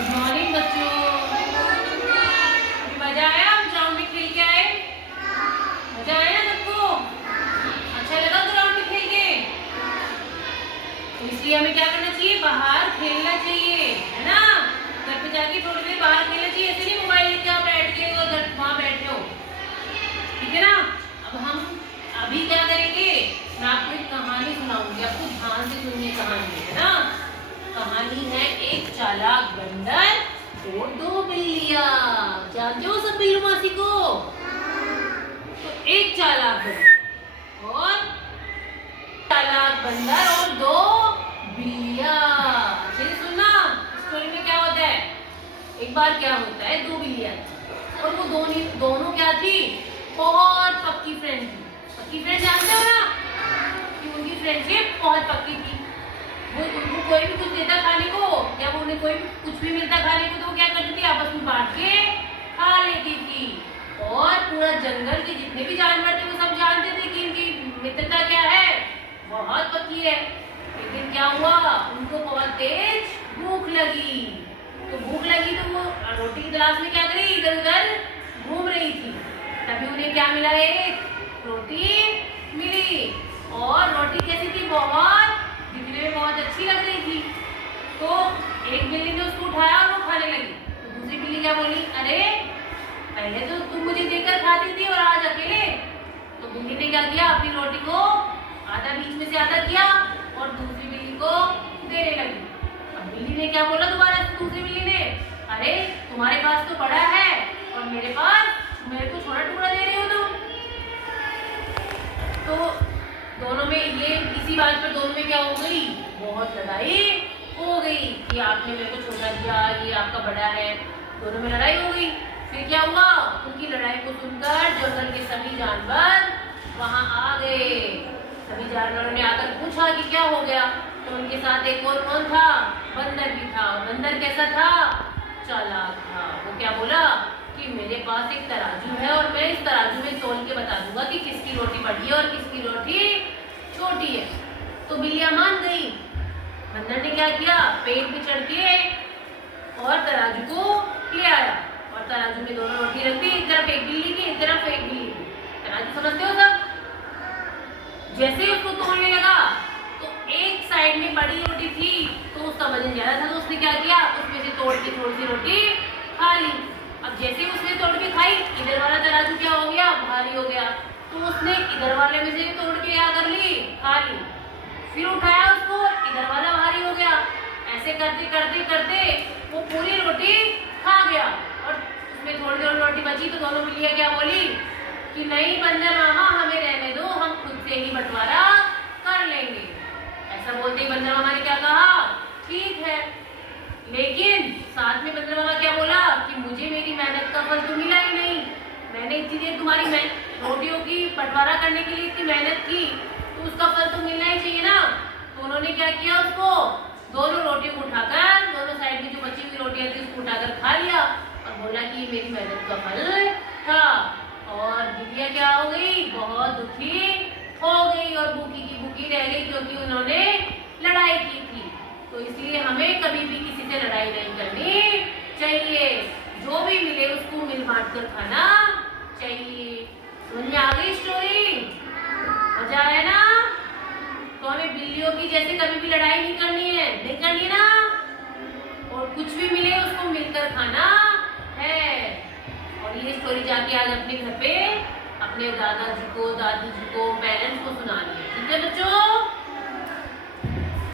Good morning बच्चों। अभी मजा आया? हम ग्राउंड में खेल के आए। मजा आया ना सबको? अच्छा लगा ग्राउंड में खेल के? तो इसलिए हमें क्या करना चाहिए? बाहर खेलना चाहिए, है ना? घर पे जाके थोड़ी देर बाहर खेलना चाहिए। ऐसे नहीं मोबाइल लेके आप बैठ के उधर वहाँ बैठे हो, ठीक है ना? अब हम अभी क्या करेंगे? मैं आपको एक कहानी सुनाऊंगी, आपको ध्यान से सुनिए कहानी, है ना? कहानी है एक चालाक बंदर और दो बिल्लियां। जानते हो सब बिल्लू मासी को? तो एक चालाक बंदर और दो बिल्लियां। फिर सुनना स्टोरी में क्या होता है। एक बार क्या होता है, दो बिल्लियां और वो दोनों क्या थी? बहुत पक्की फ्रेंड थी। पक्की फ्रेंड जानते हो ना कि उनकी फ्रेंडशिप बहुत पक्की थी। वो उनको कोई भी कुछ देता खाने को, या वो उन्हें कोई भी कुछ भी मिलता खाने को, तो वो क्या करती थी? आपस में बांट के खा लेती थी। और पूरा जंगल के जितने भी जानवर थे वो सब जानते थे कि इनकी मित्रता क्या है, बहुत पक्की है। एक दिन क्या हुआ, उनको बहुत तेज भूख लगी। तो भूख लगी तो वो रोटी की तलाश में क्या करी? इधर उधर घूम रही थी। तभी उन्हें क्या मिला? एक रोटी मिली। और रोटी कैसी थी? बहुत दिखने में बहुत अच्छी लग रही थी। तो एक बिल्ली ने उसको उठाया और वो खाने लगी। तो दूसरी बिल्ली क्या बोली? अरे पहले तो तुम मुझे देकर खाती थी और आज अकेले। तो बिल्ली ने क्या किया? अपनी रोटी को आधा बीच में से आधा किया और दूसरी बिल्ली को देने लगी। अब बिल्ली ने क्या बोला दोबारा से? दूसरी बिल्ली ने, अरे तुम्हारे पास तो बड़ा है और मेरे को छोटा टुकड़ा दे रहे हो तुम। तो दोनों में ये इसी बात पर दोनों में क्या हो गई? बहुत लड़ाई हो गई कि आपने मेरे को छोटा दिया, ये आपका बड़ा है। दोनों में लड़ाई हो गई। फिर क्या हुआ? उनकी लड़ाई को सुनकर जंगल के सभी जानवर वहां आ गए। सभी जानवरों ने आकर पूछा कि क्या हो गया। तो उनके साथ एक और कौन था? बंदर भी था। बंदर कैसा था? चालाक था। वो क्या बोला कि मेरे पास एक तराजू है और मैं इस तराजू में तौल के बता दूंगा कि किसकी रोटी बड़ी है और किसकी रोटी छोटी है। तो बिल्लियां मान गई। बंदर ने क्या किया? पेड़ पे चढ़ के और तराजू को ले आया और तराजू में दोनों रोटी रख दी। एक तरफ एक बिल्ली की, एक तरफ एक बिल्ली की। तराजू समझते हो सब? जैसे ही उसको तोड़ने लगा तो एक साइड में बड़ी रोटी थी तो उसका वजन ज्यादा था। तो उसने क्या किया? उसमें से तोड़ के थोड़ी सी रोटी खा ली। अब जैसे ही उसने तोड़ के खाई, इधर वाला तराजू क्या हो गया? भारी हो गया। तो उसने इधर वाले में से तोड़ के क्या कर ली? खा ली। फिर उठाया उसको, इधर वाला भारी हो गया। ऐसे करते करते करते वो पूरी रोटी खा गया और उसमें थोड़ी थोड़ी रोटी बची। तो दोनों बिल्लियां क्या बोली कि नहीं बंदर मामा, हमें रहने दो, हम खुद से ही बंटवारा कर लेंगे। ऐसा बोलते ही बंदर मामा ने क्या कहा? ठीक है। लेकिन साथ में बंदर मामा क्या बोला कि मुझे मेरी मेहनत का फल तो मिला ही नहीं। मैंने इतनी देर तुम्हारी रोटियों की बंटवारा करने के लिए इतनी मेहनत की, तो उसका फल तो मिलना ही चाहिए ना। तो उन्होंने क्या किया? उसको दोनों रोटियों को उठाकर, दोनों साइड में जो बची हुई रोटियां थी उसको उठाकर खा लिया और बोला कि मेरी मेहनत का फल था। और बिल्लियां क्या हो गई? बहुत दुखी हो गई और भूखी की भूखी रह गई, क्योंकि उन्होंने लड़ाई की थी। तो इसलिए हमें कभी भी किसी से लड़ाई नहीं करनी चाहिए। जो भी मिले उसको मिल बांट कर खाना चाहिए। समझ में आ गई स्टोरी? मजा आया ना? तो हमें बिल्लियों की जैसे कभी भी लड़ाई नहीं करनी है, नहीं करनी ना। और कुछ भी मिले उसको मिलकर खाना है। और ये स्टोरी जाके आज अपने घर पे अपने दादाजी को, दादी जी को, पेरेंट्स